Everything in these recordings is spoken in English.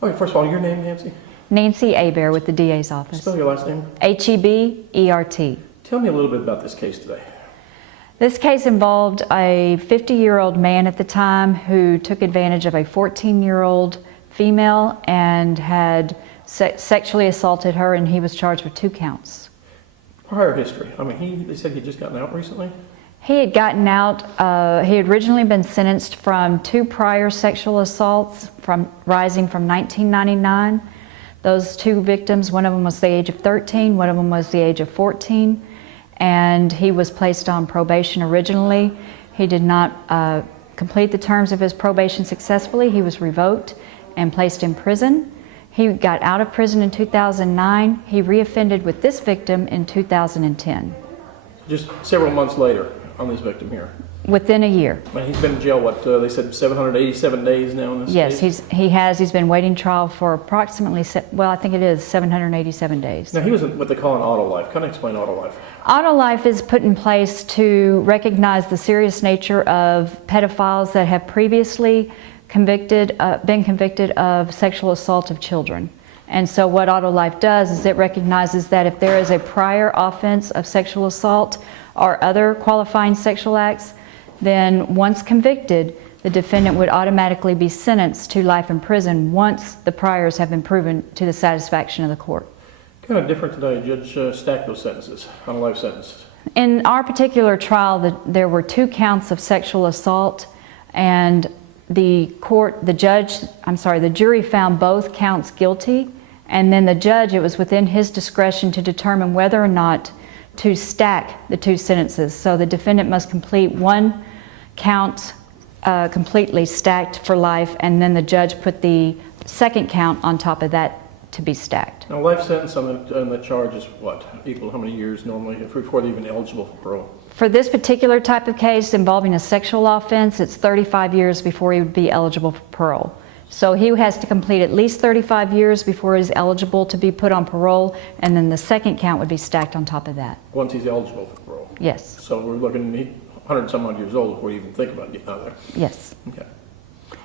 Okay, first of all, your name, Nancy? Nancy Hebert with the DA's office. Spell your last name. Hebert. Tell me a little bit about this case today. This case involved a 50-year-old man at the time who took advantage of a 14-year-old female and had sexually assaulted her, and he was charged with 2 counts. Prior history. I mean, they said he'd just gotten out recently? He had gotten out, he had originally been sentenced from 2 prior sexual assaults rising from 1999. Those 2 victims, one of them was the age of 13, one of them was the age of 14, and he was placed on probation originally. He did not complete the terms of his probation successfully. He was revoked and placed in prison. He got out of prison in 2009. He reoffended with this victim in 2010. Just several months later on this victim here. Within a year. And he's been in jail, what, they said 787 days now in this case? Yes, he's been waiting trial for approximately, well, I think it is 787 days. Now, he was what they call an auto life. Kind of explain auto life. Auto life is put in place to recognize the serious nature of pedophiles that have previously been convicted of sexual assault of children. And so what auto life does is it recognizes that if there is a prior offense of sexual assault or other qualifying sexual acts, then once convicted, the defendant would automatically be sentenced to life in prison once the priors have been proven to the satisfaction of the court. Kind of different today. Judge stacked those sentences on a life sentence. In our particular trial, there were 2 counts of sexual assault, and the jury found both counts guilty, and then the judge, it was within his discretion to determine whether or not to stack the 2 sentences. So the defendant must complete 1 count completely stacked for life, and then the judge put the 2nd count on top of that to be stacked. Now, life sentence on the charge is what? Equal how many years normally before they're even eligible for parole? For this particular type of case involving a sexual offense, it's 35 years before he would be eligible for parole. So he has to complete at least 35 years before he's eligible to be put on parole, and then the 2nd count would be stacked on top of that. Once he's eligible for parole? Yes. So we're looking at 100 some odd years old before you even think about getting out of there? Yes. Okay.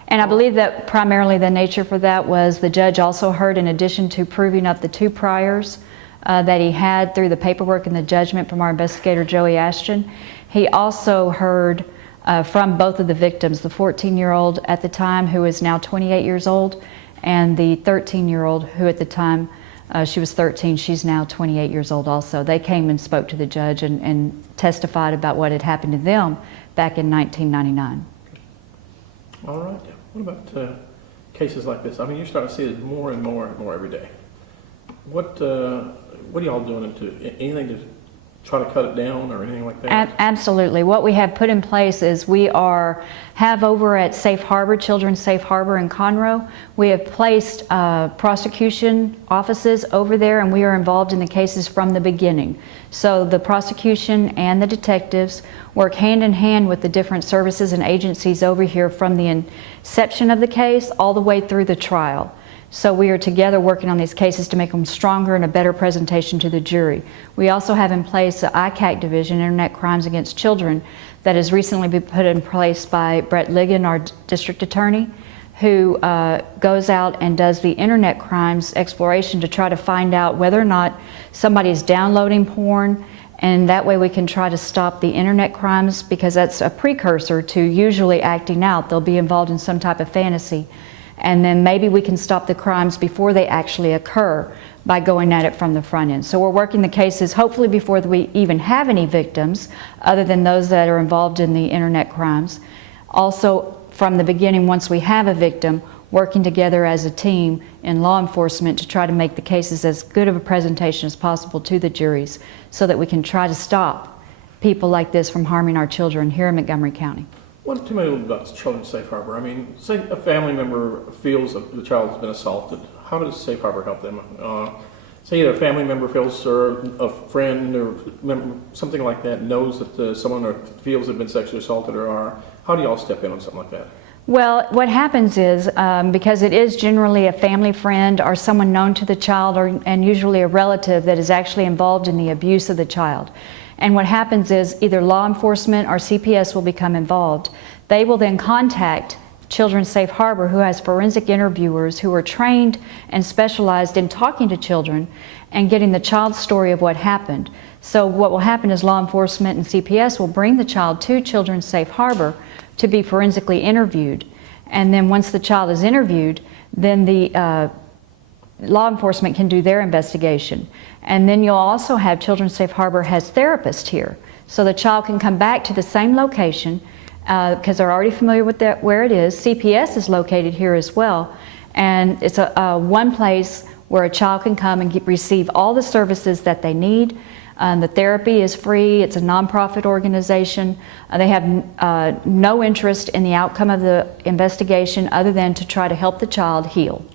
And I believe that primarily the nature for that was the judge also heard, in addition to proving up the 2 priors that he had through the paperwork and the judgment from our investigator Joey Ashton, he also heard from both of the victims, the 14-year-old at the time who is now 28 years old, and the 13-year-old who at the time she was 13, she's now 28 years old also. They came and spoke to the judge and testified about what had happened to them back in 1999. All right. What about cases like this? I mean, you're starting to see it more and more and more every day. What are y'all doing anything to try to cut it down or anything like that? Absolutely. What we have put in place is we have over at Safe Harbor, Children's Safe Harbor in Conroe, we have placed prosecution offices over there, and we are involved in the cases from the beginning. So the prosecution and the detectives work hand in hand with the different services and agencies over here from the inception of the case all the way through the trial. So we are together working on these cases to make them stronger and a better presentation to the jury. We also have in place the ICAC division, Internet Crimes Against Children, that has recently been put in place by Brett Ligon, our district attorney, who goes out and does the internet crimes exploration to try to find out whether or not somebody is downloading porn, and that way we can try to stop the internet crimes, because that's a precursor to usually acting out. They'll be involved in some type of fantasy. And then maybe we can stop the crimes before they actually occur by going at it from the front end. So we're working the cases hopefully before we even have any victims, other than those that are involved in the internet crimes. Also from the beginning, once we have a victim, working together as a team in law enforcement to try to make the cases as good of a presentation as possible to the juries, so that we can try to stop people like this from harming our children here in Montgomery County. What tell me a little about Children's Safe Harbor? I mean, say a family member feels that the child has been assaulted. How does Safe Harbor help them? Say either a family member feels, or a friend or something like that knows that someone feels they've been sexually assaulted, how do y'all step in on something like that? Well, what happens is, because it is generally a family friend or someone known to the child, and usually a relative that is actually involved in the abuse of the child. And what happens is either law enforcement or CPS will become involved. They will then contact Children's Safe Harbor, who has forensic interviewers who are trained and specialized in talking to children and getting the child's story of what happened. So what will happen is law enforcement and CPS will bring the child to Children's Safe Harbor to be forensically interviewed. And then once the child is interviewed, then the law enforcement can do their investigation. And then you'll also have Children's Safe Harbor has therapists here. So the child can come back to the same location because they're already familiar with where it is. CPS is located here as well. And it's one place where a child can come and receive all the services that they need. The therapy is free. It's a nonprofit organization. They have no interest in the outcome of the investigation other than to try to help the child heal.